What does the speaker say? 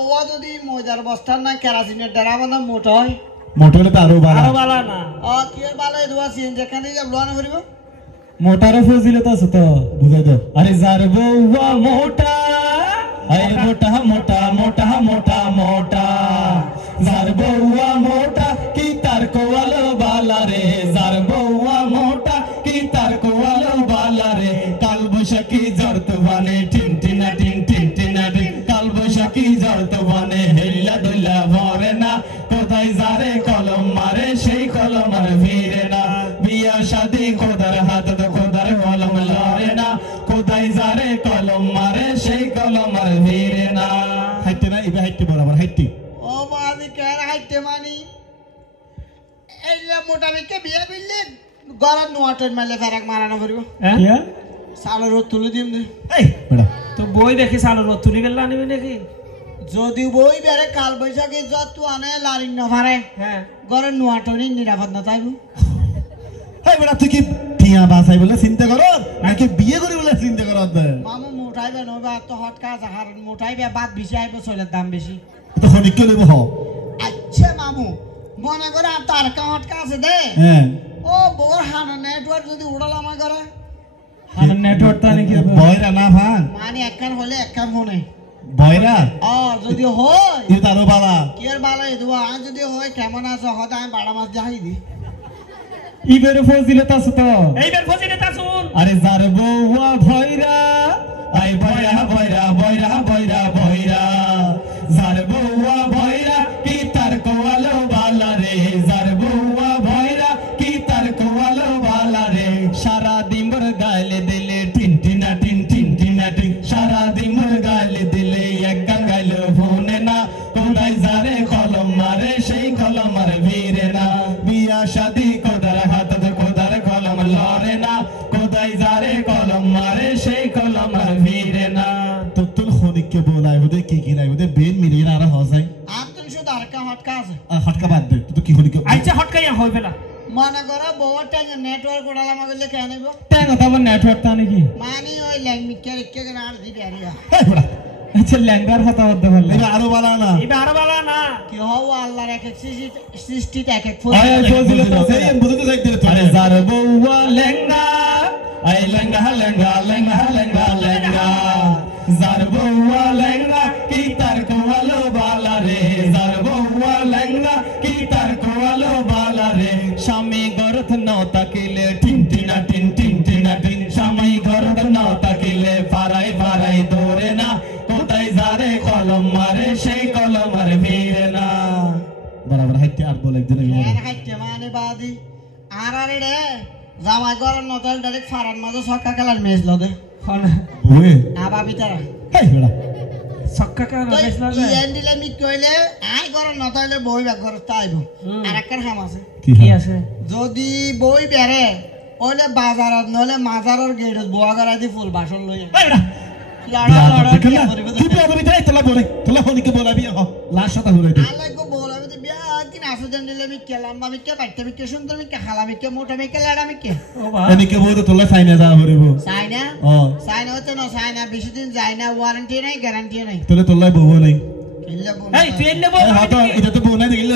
বউয়া যদি ময়দার বস্তার না কেরাসিনের দ্বারা বানা মোটা হয় মোটা হলে তো আরো বালা না কি বালা দোয়া সিন যেখানে যাব লোনা করিব মোটারও ফজিলত আছে তো বুঝাই দাও আরে যার বউয়া মোটা আরে মোটা মোটা মোটা মোটা মোটা যার বউয়া মোটা কি তার কোয়ালো বালা রে যার বউয়া মোটা কি তার কোয়ালো বালা রে কাল বৈশাখী জড়ত বানে টিন টিনা টিন টিন টিনা টিন কাল বৈশাখী জড়ত বানে হেল্লা দইলা ভরে না কোথায় যারে কলম মারে সেই কলম আর ফিরে না বিয়া শাদি খোদার হাত তো খোদার কলম লরে না কোথায় যারে কলম মারে সেই কলম আর ফিরে না হাইতে না ইবে হাইতে বরাবর হাইতে ও মাদি কেন হাইতে মানি এইলা মোটা মেকে বিয়া করলে গলা নোয়াটের মাইলে ফেরাক মারানো করিব হ্যাঁ সালের রোদ তুলে দিম দে এই বড়া তো বই দেখি সালের রোদ তুলি গেল আনিবি নাকি যদি বই বেরে কাল বৈশাখী যত আনে লারিন না পারে হ্যাঁ ঘরের নোয়াটনি নিরাপদ না তাইব এই বড়া তুই কি টিয়া বাসাই বলে চিন্তা করো নাকি বিয়ে করি বলে চিন্তা করো মামু মোটাইবে নবা তো হটকা জাহার মোটাইবে বাদ বেশি আইব চলের দাম বেশি তো হনি কে লইব হ আচ্ছা মামু মনে করে আর তার হটকা আছে দে হ্যাঁ ও বউর হানা নেটওয়ার্ক যদি উড়াল আমার করে হান নেটওয়ার্ক তা নাকি বয়রা না ভান মানে একখান হলে একখান মনে বয়রা যদি হয় এটা আরো বালা কি আর বালা দেবো আর যদি হয় কেমন আছে হয়তো আমি 12 মাস যাই দি ইবের ফজিলত আছে তো এইবার ফজিলত আসুন আরে যার বউয়া ভয়রা আই বয়রা বয়রা বয়রা বয়রা বয়রা যার বউয়া ভয়রা কি তার কোয়ালো বালা রে যার বউয়া ভয়রা কি তার কোয়ালো বালা রে সারা দিমর গালে দিলে টিন টিনা টিন টিন টিনা টিন সারা দিমর গালে দিলে এক গাইল ফোনে না কোদাই যারে কলম মারে সেই কলম আর ভিড়ে না বিয়া শাদি কোদার হাত কোদার কলম লরে না কোদাই যারে কলম মারে সেই কলম আর ভিড়ে না তো তুল খনিককে বলাই ওদের কি নাই ওদের বেন মিলিয়ে না আর হজাই আর তো শুধু আর হটকা আছে হটকা বাদ দে তো কি খনিক আচ্ছা হটকাইয়া হইবে না মনে করো বউর টাইম নেটওয়ার্ক উড়াল আমার করলে কেন নিব তাই কথা আমার নেটওয়ার্ক তা নাকি মানে ওই ল্যাঙ্গুয়েজ কে আর দিবে আরিয়া এই বড়া আচ্ছা ল্যাঙ্গার কথা বলতে পারলে এটা আরো বালা না এইবার আরো বালা না কি হও আল্লাহর এক এক সৃষ্টিতে এক এক আয় ফজিলত আছে এই বুঝতে চাইতে আরে যার বউয়া লেঙ্গা আই লেঙ্গা লেঙ্গা লেঙ্গা লেঙ্গা লেঙ্গা যার বউয়া লেঙ্গা কি তার কোয়ালো বালা রে যার বউয়া লেঙ্গা কি তার কোয়ালো বালা রে স্বামী গরত নাও তাকিলে টিন টিনা টিন টিন টিনা টিন স্বামী গরত নাও তাকিলে ফারাই ফারাই দৌড়ে না কোথায় যারে কলম মারে সেই কলম আর ভিড়ে না বরাবর হাইতে আর বলে একদিন হাইতে মানে বাদি আর আরে রে জামাই গরম নতল ডাইরেক্ট ফারার মাঝে ছক্কা খেলার ম্যাচ লদে ওয়ে আবা ভিতরে হেই বড়া সক্কা কা রেস না যায় ইয়ান দিলে মি কইলে আই গরম নতলে বই ব্যাগ ঘর তাইব আর একখান হাম আছে কি আছে যদি বই বেরে ওলে বাজারত নলে মাজারর গেটত বুয়া করা দি ফুল বাসন লই এই বড়া লড়া লড়া কি করিব তুই তো ভিতরে তোলা বলে তোলা হনিকে বলাবি হ লাশ কথা বলে দে আলাই গো বলাবি তো বিয়া কিন আসো জান দিলে মি কেলাম আমি কে বাইতে মি কে সুন্দর মি কে খালা মি কে মোটা মি কে লাড়া মি কে ও বা এনিকে বলে তোলা সাইনা যা হরিব সাইনা ও সাইনা হচ্ছে না সাইনা বেশি দিন যায় না ওয়ারেন্টি নাই গ্যারান্টি নাই তোলে তোলাই বউ নাই কিল্লা বল এই তুই এলে বল হয়তো এটা তো বউ নাই দেখলে